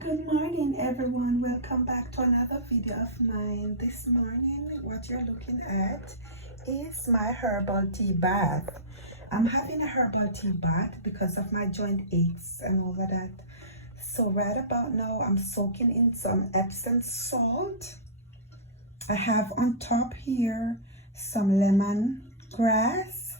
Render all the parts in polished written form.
Good morning, everyone. Welcome back to another video of mine. This morning, what you're looking at is my herbal tea bath. I'm having a herbal tea bath because of my joint aches and all of that. So right about now, I'm soaking in some Epsom salt. I have on top here some lemongrass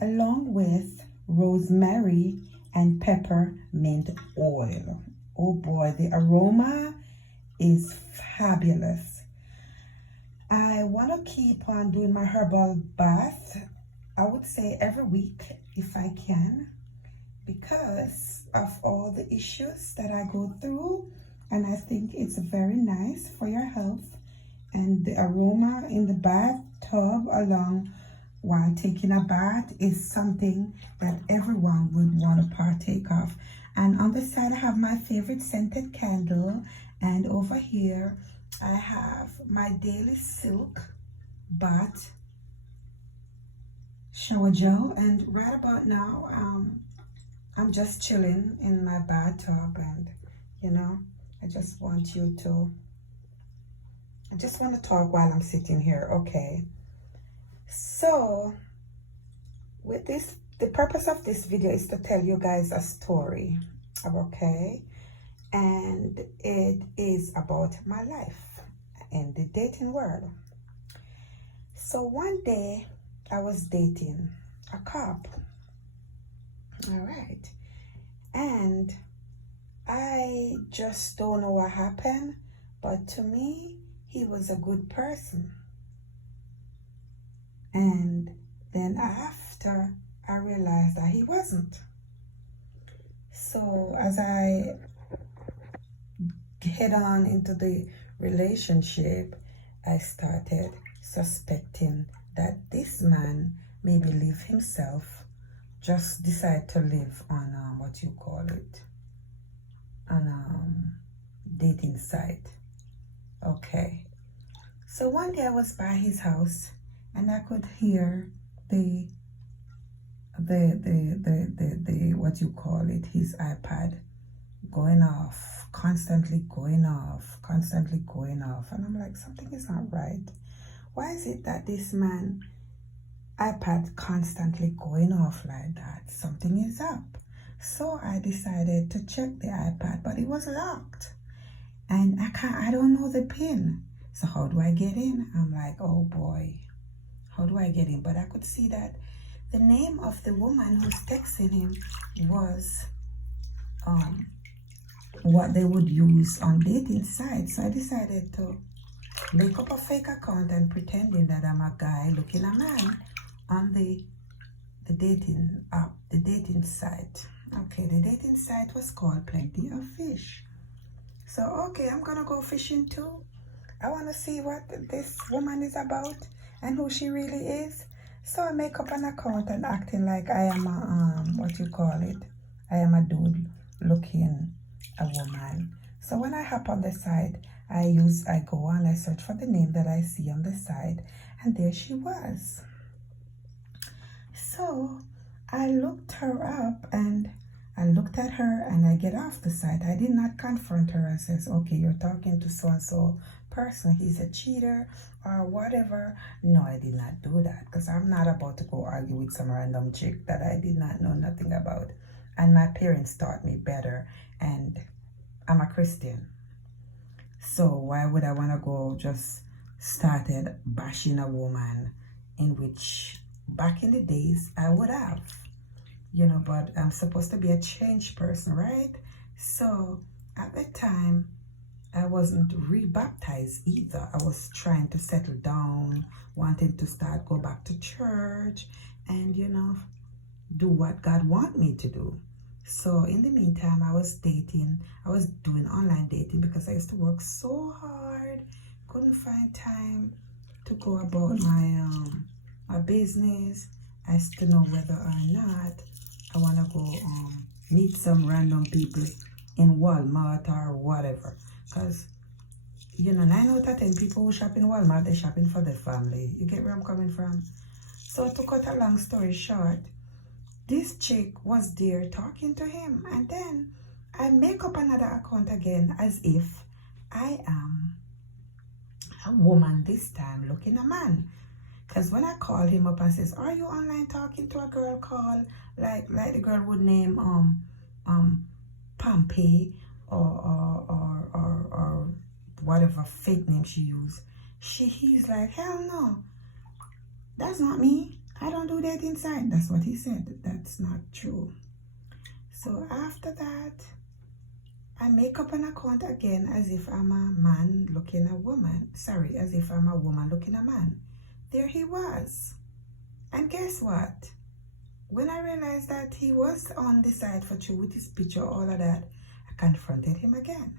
along with rosemary and peppermint oil. Oh boy, the aroma is fabulous. I want to keep on doing my herbal bath, I would say every week if I can, because of all the issues that I go through, and I think it's very nice for your health. And the aroma in the bathtub along while taking a bath is something that everyone would want to partake of. And on the side I have my favorite scented candle, and over here I have my daily silk bath shower gel. And right about now I'm just chilling in my bathtub, and I just want to talk while I'm sitting here. Okay, so with this, the purpose of this video is to tell you guys a story, okay? And it is about my life in the dating world. So one day I was dating a cop, all right? And I just don't know what happened, but to me, he was a good person. And then after, I realized that he wasn't. So as I head on into the relationship, I started suspecting that this man maybe live himself, just decide to live on what you call it, on dating site. Okay. So one day I was by his house and I could hear the what you call it, his iPad going off, constantly going off, constantly going off. And I'm like, something is not right. Why is it that this man iPad constantly going off like that? Something is up. So I decided to check the iPad, but it was locked. And I don't know the pin. So how do I get in? I'm like, oh boy, how do I get in? But I could see that the name of the woman who's texting him was what they would use on dating sites. So I decided to make up a fake account and pretending that I'm a guy looking a man on the dating app, the dating site. Okay, the dating site was called Plenty of Fish. So okay, I'm gonna go fishing too. I want to see what this woman is about and who she really is. So I make up an account and acting like I am a what you call it, I am a dude looking a woman. So when I hop on the site, I go on, I search for the name that I see on the site, and there she was. So I looked her up and I looked at her and I get off the site. I did not confront her and says, okay, you're talking to so-and-so person, he's a cheater or whatever. No, I did not do that, because I'm not about to go argue with some random chick that I did not know nothing about. And my parents taught me better, and I'm a Christian. So why would I want to go just started bashing a woman, in which back in the days I would have, but I'm supposed to be a changed person, right? So at the time, I wasn't rebaptized either. I was trying to settle down, wanting to go back to church and, do what God want me to do. So in the meantime, I was dating. I was doing online dating because I used to work so hard. Couldn't find time to go about my business. I used to know whether or not I want to go meet some random people in Walmart or whatever. Because, 9 out of 10 people who shop in Walmart, they're shopping for their family. You get where I'm coming from? So to cut a long story short, this chick was there talking to him. And then I make up another account again as if I am a woman this time looking a man. Because when I call him up and says, are you online talking to a girl called, like the girl would name Pompey or whatever fake name she used. He's like, hell no, that's not me. I don't do that inside. That's what he said. That's not true. So after that, I make up an account again as if I'm a man looking a woman. Sorry, as if I'm a woman looking a man. There he was. And guess what? When I realized that he was on the side for true with his picture, all of that, I confronted him again.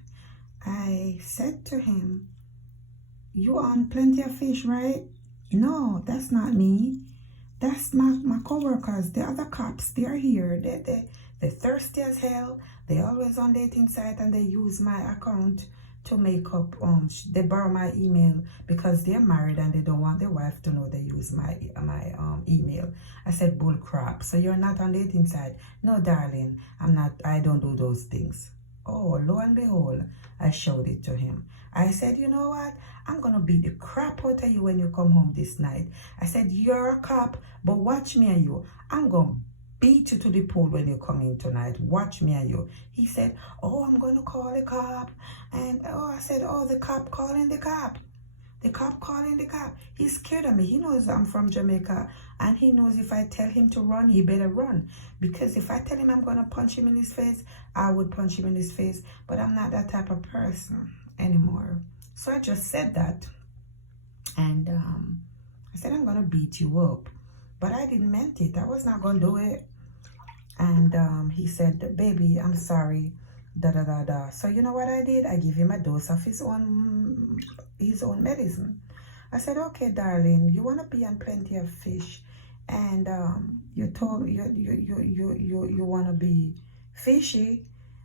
I said to him, you on Plenty of Fish, right? No, that's not me. That's my co-workers, the other cops. They're here. They're thirsty as hell. They always on dating site and they use my account to make up. They borrow my email because they're married and they don't want their wife to know they use my email. I said, bull crap. So you're not on dating site? No, darling, I'm not. I don't do those things. Oh, lo and behold, I showed it to him. I said, you know what? I'm going to beat the crap out of you when you come home this night. I said, you're a cop, but watch me and you. I'm going to beat you to the pool when you come in tonight. Watch me and you. He said, oh, I'm going to call the cop. And I said, oh, the cop calling the cop. The cop calling the cop. He's scared of me. He knows I'm from Jamaica. And he knows if I tell him to run, he better run. Because if I tell him I'm going to punch him in his face, I would punch him in his face. But I'm not that type of person anymore. So I just said that. And I said, I'm going to beat you up. But I didn't meant it. I was not going to do it. And he said, baby, I'm sorry. Da da da da. So you know what I did? I give him a dose of his own medicine. I said, okay, darling, you want to be on Plenty of Fish, and you told you want to be fishy.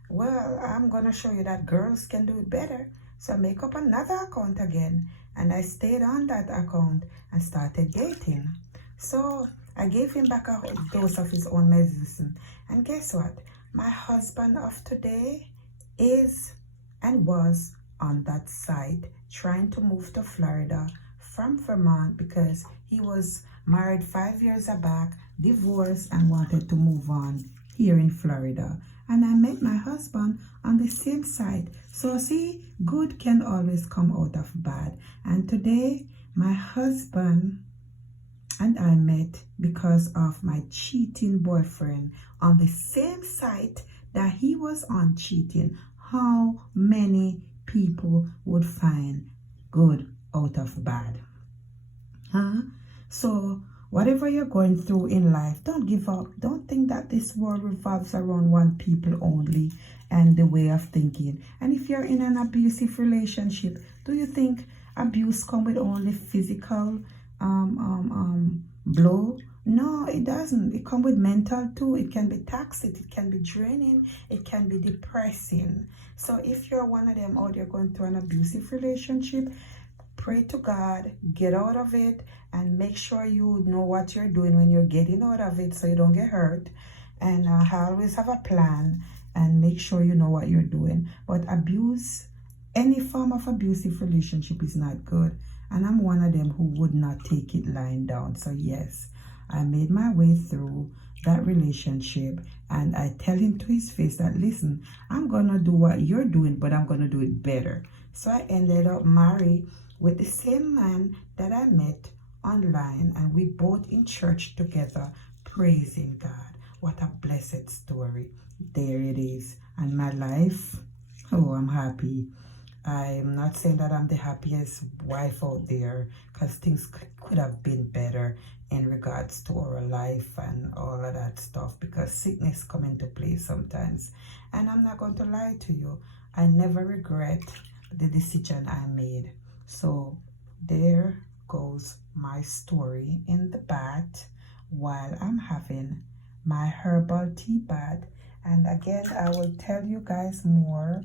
Well, I'm gonna show you that girls can do it better. So I make up another account again, and I stayed on that account and started dating. So I gave him back a dose of his own medicine, and guess what? My husband of today is and was on that side trying to move to Florida from Vermont because he was married 5 years back, divorced, and wanted to move on here in Florida. And I met my husband on the same side. So see, good can always come out of bad. And today, my husband and I met because of my cheating boyfriend on the same site that he was on cheating. How many people would find good out of bad? Huh? So whatever you're going through in life, don't give up. Don't think that this world revolves around one people only and the way of thinking. And if you're in an abusive relationship, do you think abuse comes with only physical blow? No, it doesn't. It comes with mental too. It can be toxic, it can be draining, it can be depressing. So if you're one of them or you're going through an abusive relationship, pray to God, get out of it, and make sure you know what you're doing when you're getting out of it so you don't get hurt. And always have a plan and make sure you know what you're doing. But abuse, any form of abusive relationship is not good. And I'm one of them who would not take it lying down. So yes, I made my way through that relationship, and I tell him to his face that, listen, I'm going to do what you're doing, but I'm going to do it better. So I ended up married with the same man that I met online, and we both in church together, praising God. What a blessed story. There it is. And my life, oh, I'm happy. I'm not saying that I'm the happiest wife out there, because things could have been better in regards to our life and all of that stuff, because sickness come into play sometimes. And I'm not going to lie to you, I never regret the decision I made. So there goes my story in the bath while I'm having my herbal tea bath. And again, I will tell you guys more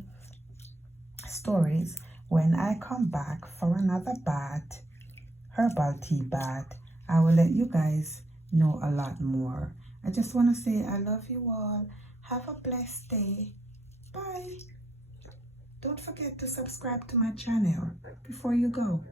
stories when I come back for another bath, herbal tea bath. I will let you guys know a lot more. I just want to say I love you all. Have a blessed day. Bye. Don't forget to subscribe to my channel before you go.